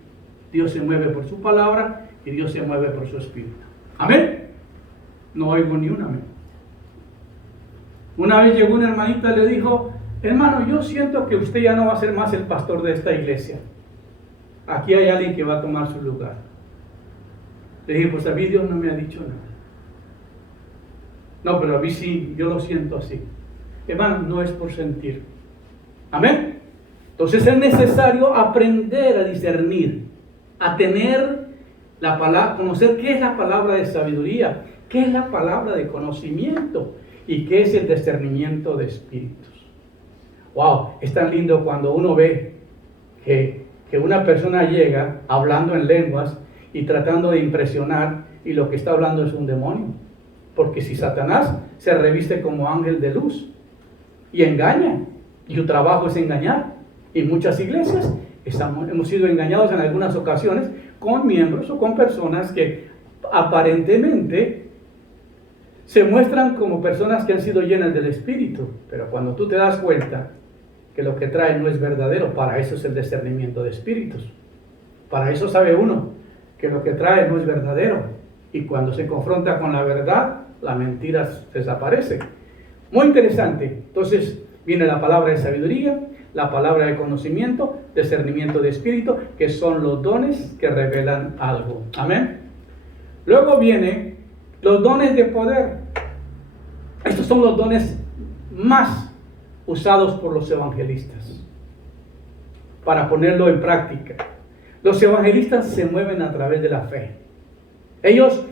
Dios se mueve por su palabra y Dios se mueve por su espíritu. Amén. No oigo ni un amén. Una vez llegó una hermanita y le dijo, hermano, yo siento que usted ya no va a ser más el pastor de esta iglesia. Aquí hay alguien que va a tomar su lugar. Le dije, pues a mí Dios no me ha dicho nada. No, pero a mí sí, yo lo siento así. Hermano, no es por sentir. Amén. Entonces es necesario aprender a discernir, a tener la palabra, conocer qué es la palabra de sabiduría, qué es la palabra de conocimiento y qué es el discernimiento de espíritus. Wow, es tan lindo cuando uno ve que una persona llega hablando en lenguas y tratando de impresionar y lo que está hablando es un demonio. Porque si Satanás se reviste como ángel de luz y engaña, y su trabajo es engañar, y muchas iglesias hemos sido engañados en algunas ocasiones con miembros o con personas que aparentemente se muestran como personas que han sido llenas del Espíritu, pero cuando tú te das cuenta que lo que trae no es verdadero. Para eso es el discernimiento de espíritus. Para eso sabe uno que lo que trae no es verdadero. Y cuando se confronta con la verdad, la mentira desaparece. Muy interesante. Entonces viene la palabra de sabiduría, la palabra de conocimiento, discernimiento de espíritu, que son los dones que revelan algo. Amén. Luego viene los dones de poder. Estos son los dones más usados por los evangelistas para ponerlo en práctica. Los evangelistas se mueven a través de la fe.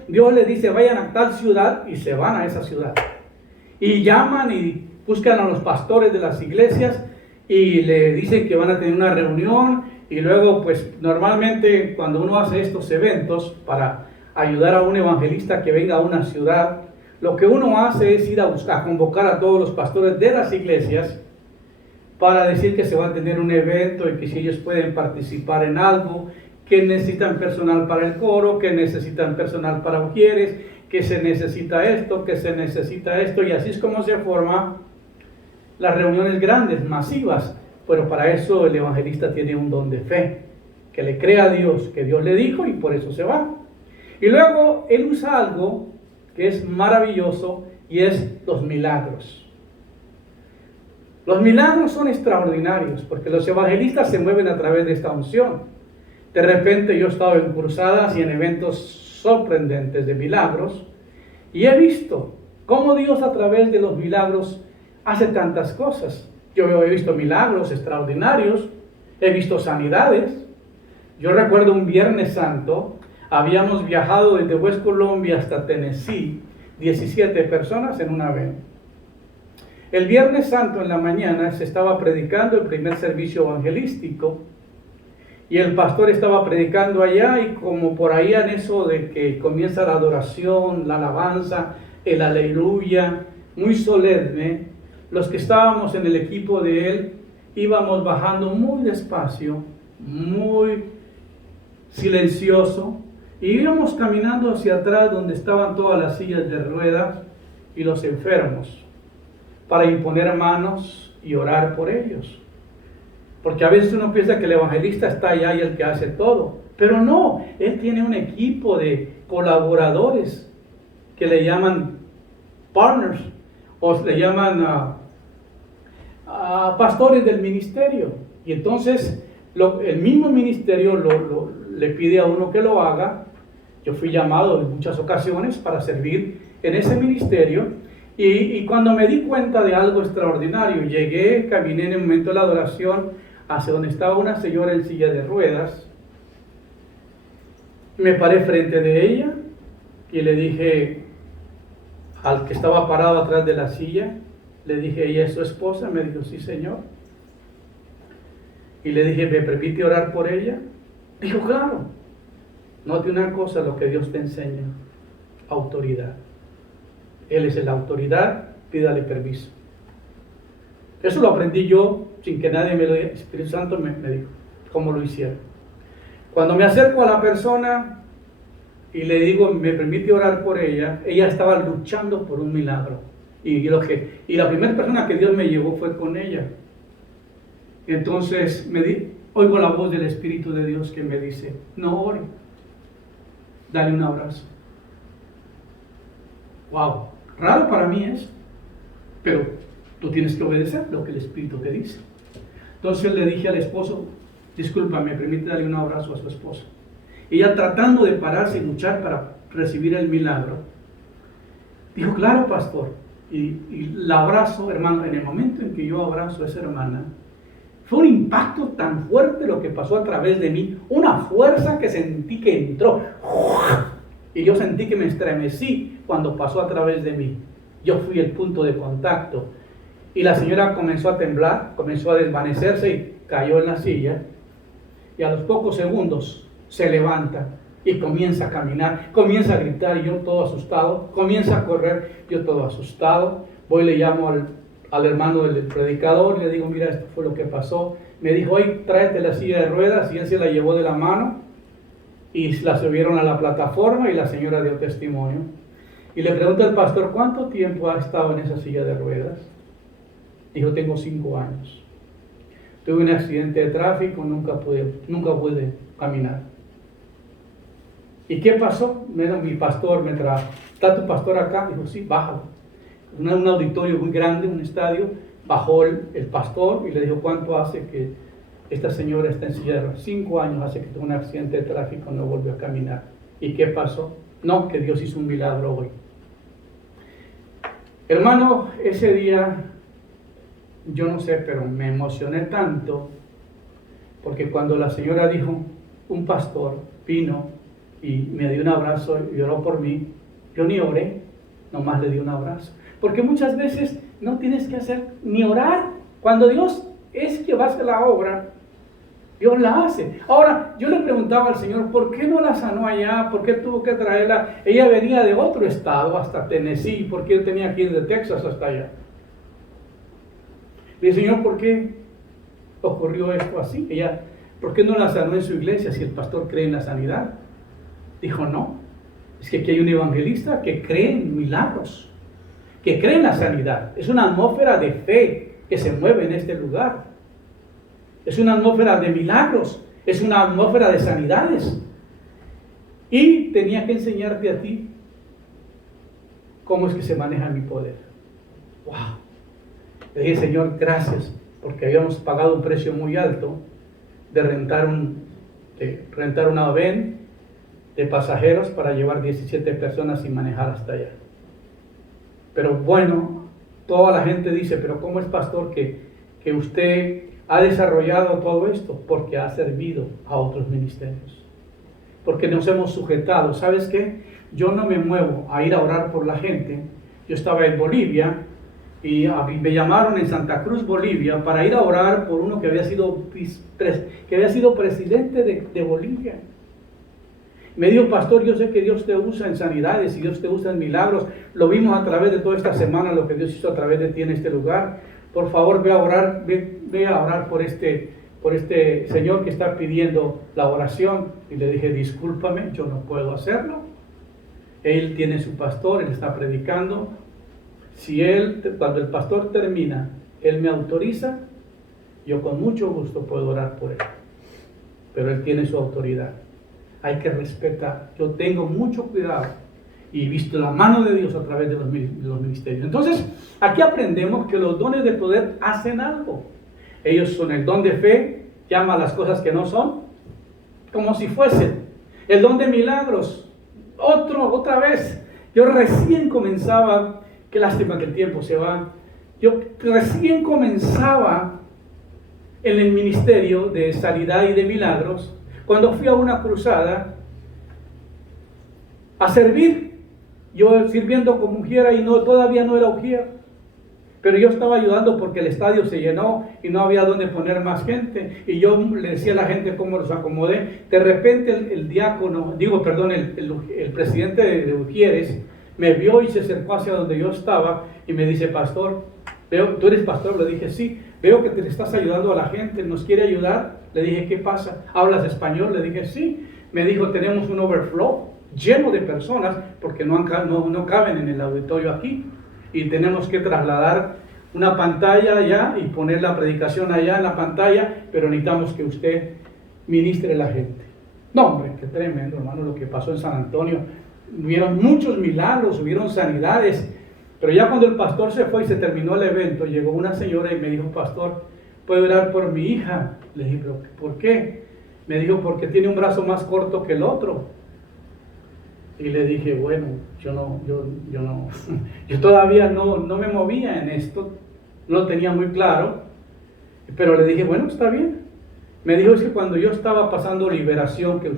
Dios les dice, vayan a tal ciudad, y se van a esa ciudad. Y llaman y buscan a los pastores de las iglesias y le dicen que van a tener una reunión. Y luego, pues normalmente cuando uno hace estos eventos para ayudar a un evangelista que venga a una ciudad, lo que uno hace es ir a convocar a todos los pastores de las iglesias para decir que se va a tener un evento y que si ellos pueden participar en algo, que necesitan personal para el coro, que necesitan personal para ujieres, que se necesita esto, que se necesita esto, y así es como se forman las reuniones grandes, masivas. Pero para eso el evangelista tiene un don de fe, que le crea a Dios, que Dios le dijo, y por eso se va. Y luego él usa algo que es maravilloso, y es los milagros. Los milagros son extraordinarios, porque los evangelistas se mueven a través de esta unción. De repente yo he estado en cruzadas y en eventos sorprendentes de milagros, y he visto cómo Dios a través de los milagros hace tantas cosas. Yo he visto milagros extraordinarios, he visto sanidades. Yo recuerdo un Viernes Santo, habíamos viajado desde West Colombia hasta Tennessee, 17 personas en una van. El Viernes Santo en la mañana se estaba predicando el primer servicio evangelístico, y el pastor estaba predicando allá, y como por ahí en eso de que comienza la adoración, la alabanza, el aleluya, muy solemne, los que estábamos en el equipo de él íbamos bajando muy despacio, muy silencioso, y íbamos caminando hacia atrás donde estaban todas las sillas de ruedas y los enfermos, para imponer manos y orar por ellos. Porque a veces uno piensa que el evangelista está allá y el que hace todo. Pero no, él tiene un equipo de colaboradores que le llaman partners, o le llaman a pastores del ministerio. Y entonces el mismo ministerio le pide a uno que lo haga. Yo fui llamado en muchas ocasiones para servir en ese ministerio. Y cuando me di cuenta de algo extraordinario, llegué, caminé en el momento de la adoración hacia donde estaba una señora en silla de ruedas. Me paré frente de ella y le dije al que estaba parado atrás de la silla, le dije, ¿ella es su esposa? Me dijo, sí, señor. Y le dije, ¿me permite orar por ella? Dijo, claro. Note una cosa, lo que Dios te enseña: autoridad. Él es la autoridad, pídale permiso. Eso lo aprendí yo, sin que nadie me lo diga. El Espíritu Santo me dijo cómo lo hicieron. Cuando me acerco a la persona y le digo, ¿me permite orar por ella? Ella estaba luchando por un milagro. Y la primera persona que Dios me llevó fue con ella. Entonces oigo la voz del Espíritu de Dios que me dice, no ore, dale un abrazo. Wow, raro para mí es, pero tú tienes que obedecer lo que el Espíritu te dice. Entonces le dije al esposo, discúlpame, permite darle un abrazo a su esposa. Ella, tratando de pararse y luchar para recibir el milagro, dijo, claro, pastor. Y la abrazo, hermano. En el momento en que yo abrazo a esa hermana, fue un impacto tan fuerte lo que pasó a través de mí, una fuerza que sentí que entró, y yo sentí que me estremecí cuando pasó a través de mí. Yo fui el punto de contacto, y la señora comenzó a temblar, comenzó a desvanecerse y cayó en la silla, y a los pocos segundos se levanta y comienza a caminar, comienza a gritar, y yo todo asustado, comienza a correr, yo todo asustado. Voy, le llamo al hermano del predicador, le digo, mira, esto fue lo que pasó. Me dijo, oye, tráete la silla de ruedas, y él se la llevó de la mano y la subieron a la plataforma, y la señora dio testimonio. Y le pregunté al pastor, ¿cuánto tiempo ha estado en esa silla de ruedas? Dijo, tengo 5 años. tuve un accidente de tráfico, nunca pude caminar. ¿Y qué pasó? Mi pastor me trajo. ¿Está tu pastor acá? Dijo, sí, bájalo. Un auditorio muy grande, un estadio. Bajó el pastor y le dijo, ¿cuánto hace que esta señora está en silla de ruedas? 5 años hace que tuvo un accidente de tráfico, no volvió a caminar. ¿Y qué pasó? No, que Dios hizo un milagro hoy. Hermano, ese día, yo no sé, pero me emocioné tanto, porque cuando la señora dijo, un pastor vino y me dio un abrazo y oró por mí, yo ni oré, nomás le di un abrazo. Porque muchas veces no tienes que hacer ni orar. Cuando Dios es que va a hacer la obra, Dios la hace. Ahora, yo le preguntaba al Señor, ¿por qué no la sanó allá? ¿Por qué tuvo que traerla? Ella venía de otro estado hasta Tennessee, ¿por qué tenía que ir de Texas hasta allá? Le dije, Señor, ¿por qué ocurrió esto así? Ella, ¿por qué no la sanó en su iglesia si el pastor cree en la sanidad? Dijo, no, es que aquí hay un evangelista que cree en milagros, que cree en la sanidad. Es una atmósfera de fe que se mueve en este lugar. Es una atmósfera de milagros, es una atmósfera de sanidades. Y tenía que enseñarte a ti cómo es que se maneja mi poder. ¡Wow! Le dije, Señor, gracias, porque habíamos pagado un precio muy alto de rentar una van de pasajeros para llevar 17 personas y manejar hasta allá. Pero bueno, toda la gente dice, pero ¿cómo es, pastor, que usted ha desarrollado todo esto? Porque ha servido a otros ministerios, porque nos hemos sujetado. ¿Sabes qué? Yo no me muevo a ir a orar por la gente. Yo estaba en Bolivia y me llamaron en Santa Cruz, Bolivia, para ir a orar por uno que había sido presidente de Bolivia. Me dijo, pastor, yo sé que Dios te usa en sanidades y Dios te usa en milagros. Lo vimos a través de toda esta semana, lo que Dios hizo a través de ti en este lugar. Por favor, ve a orar por este señor que está pidiendo la oración. Y le dije, discúlpame, yo no puedo hacerlo. Él tiene su pastor, él está predicando. Cuando el pastor termina, él me autoriza, yo con mucho gusto puedo orar por él. Pero él tiene su autoridad. Hay que respetar. Yo tengo mucho cuidado y he visto la mano de Dios a través de los ministerios. Entonces, aquí aprendemos que los dones de poder hacen algo. Ellos son el don de fe, llama a las cosas que no son, como si fuesen. El don de milagros, otra vez. Yo recién comenzaba, qué lástima que el tiempo se va, yo recién comenzaba en el ministerio de sanidad y de milagros, cuando fui a una cruzada a servir, yo sirviendo como ujiera y todavía no era ujiera, pero yo estaba ayudando porque el estadio se llenó y no había donde poner más gente, y yo le decía a la gente cómo los acomodé. De repente el presidente de Ujieres me vio y se acercó hacia donde yo estaba y me dice, pastor, ¿tú eres pastor? Le dije, sí. Veo que te estás ayudando a la gente, ¿nos quiere ayudar? Le dije, ¿qué pasa? ¿Hablas español? Le dije, sí. Me dijo, tenemos un overflow lleno de personas porque no caben en el auditorio aquí. Y tenemos que trasladar una pantalla allá y poner la predicación allá en la pantalla, pero necesitamos que usted ministre a la gente. No, hombre, qué tremendo, hermano, lo que pasó en San Antonio. Hubieron muchos milagros, hubieron sanidades. Pero ya cuando el pastor se fue y se terminó el evento, llegó una señora y me dijo, pastor, ¿puedo orar por mi hija? Le dije, ¿pero por qué? Me dijo, porque tiene un brazo más corto que el otro. Y le dije, bueno, yo todavía no me movía en esto, no lo tenía muy claro, pero le dije, bueno, está bien. Me dijo, es que cuando yo estaba pasando liberación, que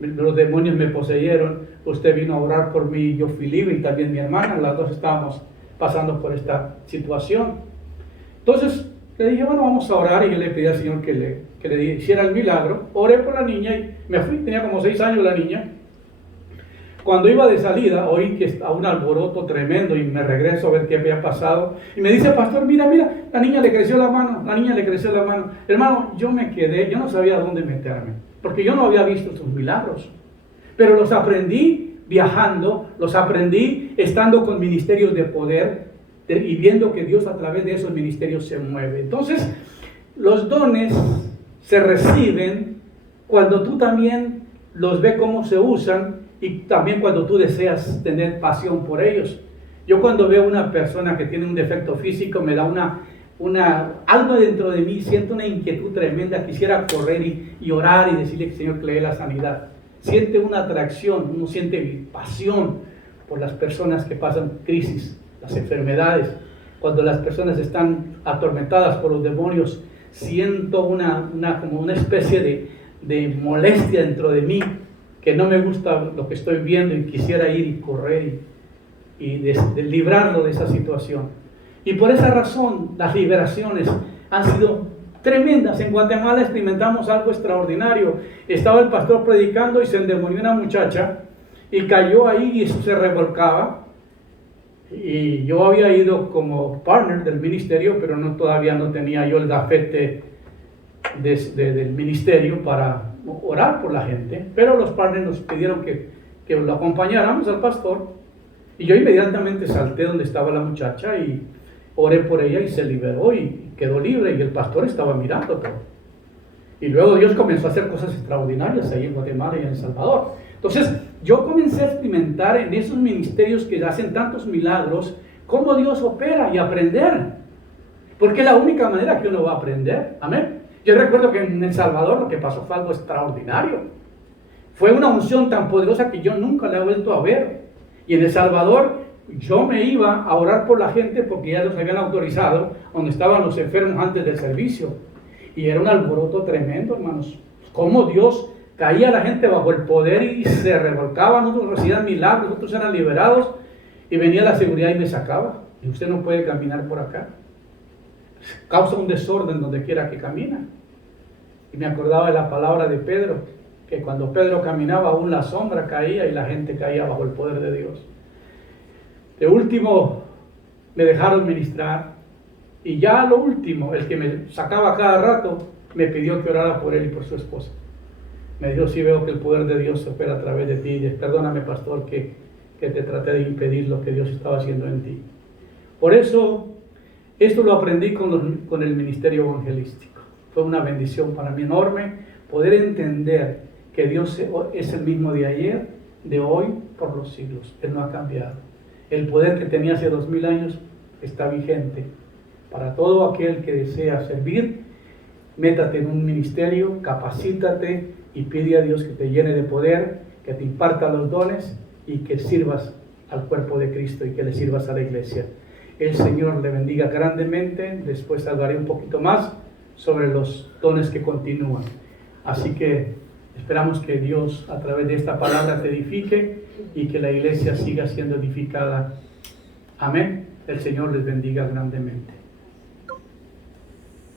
los demonios me poseyeron, usted vino a orar por mí, yo fui libre, y también mi hermana, las dos estábamos pasando por esta situación. Entonces le dije, bueno, vamos a orar, y yo le pedí al Señor que le hiciera el milagro. Oré por la niña y me fui, tenía como 6 años la niña. Cuando iba de salida, oí que estaba un alboroto tremendo y me regreso a ver qué había pasado. Y me dice, pastor, mira, la niña le creció la mano, Hermano, yo me quedé, yo no sabía dónde meterme, porque yo no había visto estos milagros. Pero los aprendí viajando, los aprendí estando con ministerios de poder y viendo que Dios a través de esos ministerios se mueve. Entonces, los dones se reciben cuando tú también los ves cómo se usan y también cuando tú deseas tener pasión por ellos. Yo cuando veo una persona que tiene un defecto físico me da algo dentro de mí, siento una inquietud tremenda, quisiera correr y orar y decirle al Señor que le dé la sanidad. Siente una atracción, uno siente pasión por las personas que pasan crisis, las enfermedades. Cuando las personas están atormentadas por los demonios, siento como una especie de molestia dentro de mí, que no me gusta lo que estoy viendo y quisiera ir y correr y de librarlo de esa situación. Y por esa razón las liberaciones han sido tremendas. En Guatemala experimentamos algo extraordinario. Estaba el pastor predicando y se endemonió una muchacha y cayó ahí y eso se revolcaba. Y yo había ido como partner del ministerio, pero todavía no tenía yo el gafete del ministerio para orar por la gente. Pero los partners nos pidieron que lo acompañáramos al pastor. Y yo inmediatamente salté donde estaba la muchacha y oré por ella y se liberó y quedó libre y el pastor estaba mirando todo. Y luego Dios comenzó a hacer cosas extraordinarias ahí en Guatemala y en El Salvador. Entonces yo comencé a experimentar en esos ministerios que hacen tantos milagros, cómo Dios opera y aprender. Porque es la única manera que uno va a aprender. Amén. Yo recuerdo que en El Salvador lo que pasó fue algo extraordinario. Fue una unción tan poderosa que yo nunca la he vuelto a ver. Y en El Salvador yo me iba a orar por la gente porque ya los habían autorizado donde estaban los enfermos antes del servicio. Y era un alboroto tremendo, hermanos. Cómo Dios caía a la gente bajo el poder y se revolcaban, otros recibían milagros, otros eran liberados y venía la seguridad y me sacaba. Y usted no puede caminar por acá. Causa un desorden donde quiera que camina. Y me acordaba de la palabra de Pedro, que cuando Pedro caminaba aún la sombra caía y la gente caía bajo el poder de Dios. De último me dejaron ministrar y ya lo último, el que me sacaba cada rato me pidió que orara por él y por su esposa. Me dijo: sí, veo que el poder de Dios se opera a través de ti. Perdóname, pastor, que te traté de impedir lo que Dios estaba haciendo en ti. Por eso, esto lo aprendí con el ministerio evangelístico. Fue una bendición para mí enorme poder entender que Dios es el mismo de ayer, de hoy, por los siglos. Él no ha cambiado. El poder que tenía hace 2000 años está vigente. Para todo aquel que desea servir, métate en un ministerio, capacítate y pide a Dios que te llene de poder, que te imparta los dones y que sirvas al cuerpo de Cristo y que le sirvas a la iglesia. El Señor le bendiga grandemente. Después hablaré un poquito más sobre los dones que continúan. Así que esperamos que Dios a través de esta palabra te edifique y que la iglesia siga siendo edificada. Amén. El Señor les bendiga grandemente.